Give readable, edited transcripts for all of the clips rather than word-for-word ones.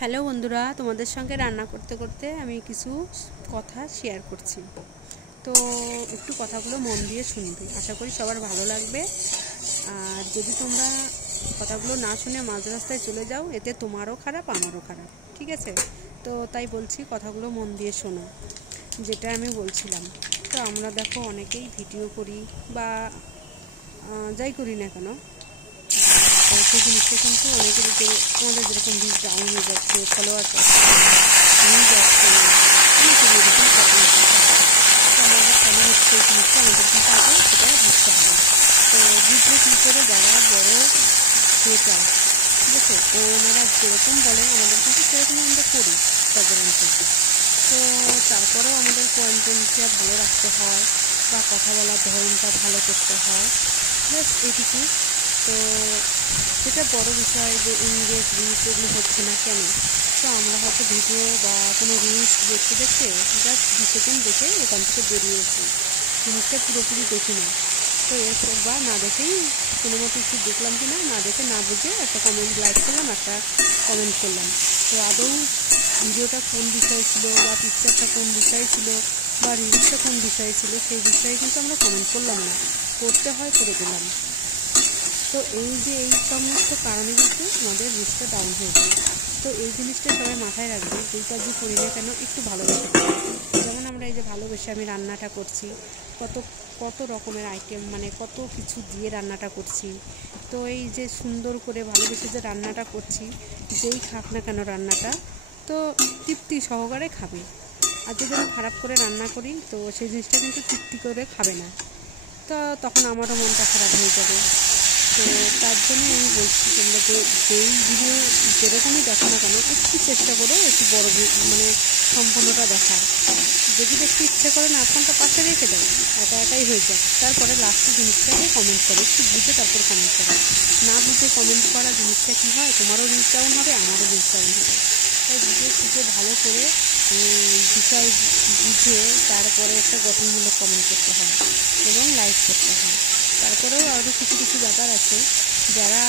Hello বন্ধুরা, তোমাদের সঙ্গে রান্না করতে করতে আমি কিছু কথা শেয়ার করছি। তো একটু কথাগুলো মন দিয়ে শুনবে, আশা করি সবার ভালো লাগবে। আর যদি তোমরা কথাগুলো না শুনে মাঝ রাস্তায় চলে যাও, এতে তোমারও খারাপ আমারও খারাপ, ঠিক আছে? তো তাই বলছি, কথাগুলো মন দিয়ে শোনো। যেটা আমি বলছিলাম, তো আমরা দেখো অনেকেই ভিডিও করি বা যাই করি না কেন, তো সেই জিনিসটা কিন্তু অনেকের যে আমাদের যেরকম ভিউজ ডাউন হয়ে যাচ্ছে, ফলোয়ার যাচ্ছে, ভিউজ যাচ্ছে না, অনেকের এরকম প্রবলেম হচ্ছে। তো আমাদের কেন হচ্ছে এই জিনিসটা আমাদের কিন্তু আগে সেটা বুঝতে হবে। তো বুঝবো কী করে? যারা বড় ক্রিয়েটার, ঠিক আছে, তো ওনারা যেরকম বলে আমাদের কিন্তু সেরকমই আমরা করি সাধারণত। তো তারপরেও আমাদের কন্টেন্টটা ভালো রাখতে হয় বা কথা বলার ধরনটা ভালো করতে হয়, ব্যাস এটুকু। তো সেটা বড় বিষয় যে এনগেজ রিলস এগুলো হচ্ছে না কেন। তো আমরা হয়তো ভিডিও বা কোনো রিলস দেখতে দেখতে জাস্ট 2 সেকেন্ড দেখে ওখান থেকে বেরিয়েছি, জিনিসটা পুরোপুরি দেখি না। তো এরপর বা না দেখেই কোনো মতো একটু দেখলাম কি না দেখে না বুঝে একটা কমেন্ট লাইক করলাম, একটা কমেন্ট করলাম। তো আদৌ ভিডিওটা কোন বিষয় ছিল বা পিকচারটা কোন বিষয় ছিল বা রিলসটা কোন বিষয়ে ছিল সেই বিষয়ে কিন্তু আমরা কমেন্ট করলাম না, করতে হয় করে দিলাম। তো এই যে এই সমস্ত কারণে কিন্তু আমাদের রিস্কটা ডাউন হয়ে যায়। তো এই জিনিসটা সবাই মাথায় রাখবে, যেই কাজই করি না কেন একটু ভালোবেসে করি। যেমন আমরা এই যে ভালোবেসে আমি রান্নাটা করছি, কত কত রকমের আইটেম, মানে কত কিছু দিয়ে রান্নাটা করছি। তো এই যে সুন্দর করে ভালোবেসে যে রান্নাটা করছি, যেই খাক না কেন রান্নাটা তো তৃপ্তি সহকারে খাবে। আর যদি আমি খারাপ করে রান্না করি তো সেই জিনিসটা কিন্তু তৃপ্তি করে খাবে না, তো তখন আমারও মনটা খারাপ হয়ে যাবে। তো তার জন্য আমি বলছি, তোমরা যেই ভিডিও যেরকমই দেখো না কেন একটু চেষ্টা করো একটু বড় মানে সম্পূর্ণটা দেখার। যদি দেখতে ইচ্ছে করে না ফোনটা পাশে রেখে দাও, একা একাই হয়ে যায়। তারপরে লাস্টে জিনিসটাকে কমেন্ট করো, একটু বুঝে তারপর কমেন্ট করো। না বুঝে কমেন্ট করা জিনিসটা কী হয়, তোমারও রিচ ডাউন হবে, আমারও রিচ ডাউন হবে। তাই বুঝে খুঁজে ভালো করে বিষয় বুঝে তারপরে একটা গঠনমূলক কমেন্ট করতে হয় এবং লাইক করতে হয়। তারপরেও আরও কিছু কিছু ব্যাপার আছে, যারা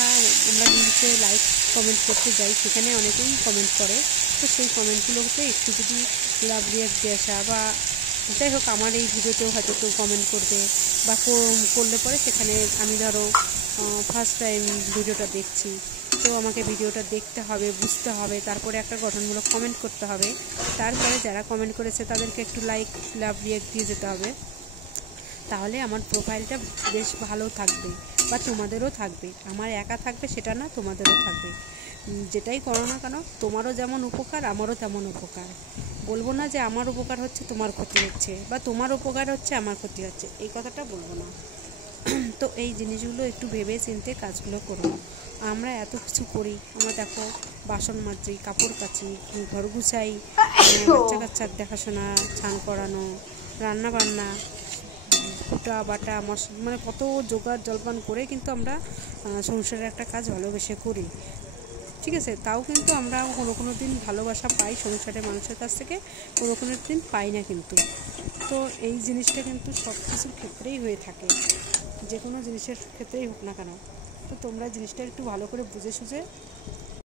আমরা রিলসে লাইক কমেন্ট করতে যাই সেখানে অনেকেই কমেন্ট করে। তো সেই কমেন্টগুলোতে একটু যদি লাভ রিয়াক্ট দিয়ে আসা বা যাই হোক, আমার এই ভিডিওতেও হয়তো কেউ কমেন্ট করবে বা করলে পরে সেখানে আমি ধরো ফার্স্ট টাইম ভিডিওটা দেখছি, তো আমাকে ভিডিওটা দেখতে হবে, বুঝতে হবে, তারপরে একটা গঠনমূলক কমেন্ট করতে হবে। তারপরে যারা কমেন্ট করেছে তাদেরকে একটু লাইক লাভ রিয়াক্ট দিয়ে যেতে হবে। তাহলে আমার প্রোফাইলটা বেশ ভালো থাকবে বা তোমাদেরও থাকবে। আমার একা থাকবে সেটা না, তোমাদেরও থাকবে। যেটাই করো না কেন তোমারও যেমন উপকার আমারও তেমন উপকার। বলবো না যে আমার উপকার হচ্ছে তোমার ক্ষতি হচ্ছে বা তোমার উপকার হচ্ছে আমার ক্ষতি হচ্ছে, এই কথাটা বলবো না। তো এই জিনিসগুলো একটু ভেবে চিন্তে কাজগুলো করবো। আমরা এত কিছু করি, আমরা দেখো বাসন মাজি, কাপড় কাচি, ঘর গুছাই, বাচ্চা কাচ্চার দেখাশোনা, স্নান করানো, রান্না বান্না, কুটা বাটা মানে কত জোগাড় জলপান করে কিন্তু আমরা সংসারের একটা কাজ ভালোবেসে করি, ঠিক আছে? তাও কিন্তু আমরা কোনো দিন ভালোবাসা পাই সংসারের মানুষের কাছ থেকে, কোনো দিন পাই না কিন্তু। তো এই জিনিসটা কিন্তু সব কিছুর ক্ষেত্রেই হয়ে থাকে, যে কোনো জিনিসের ক্ষেত্রেই হোক না কেন। তো তোমরা জিনিসটা একটু ভালো করে বুঝে সুঝে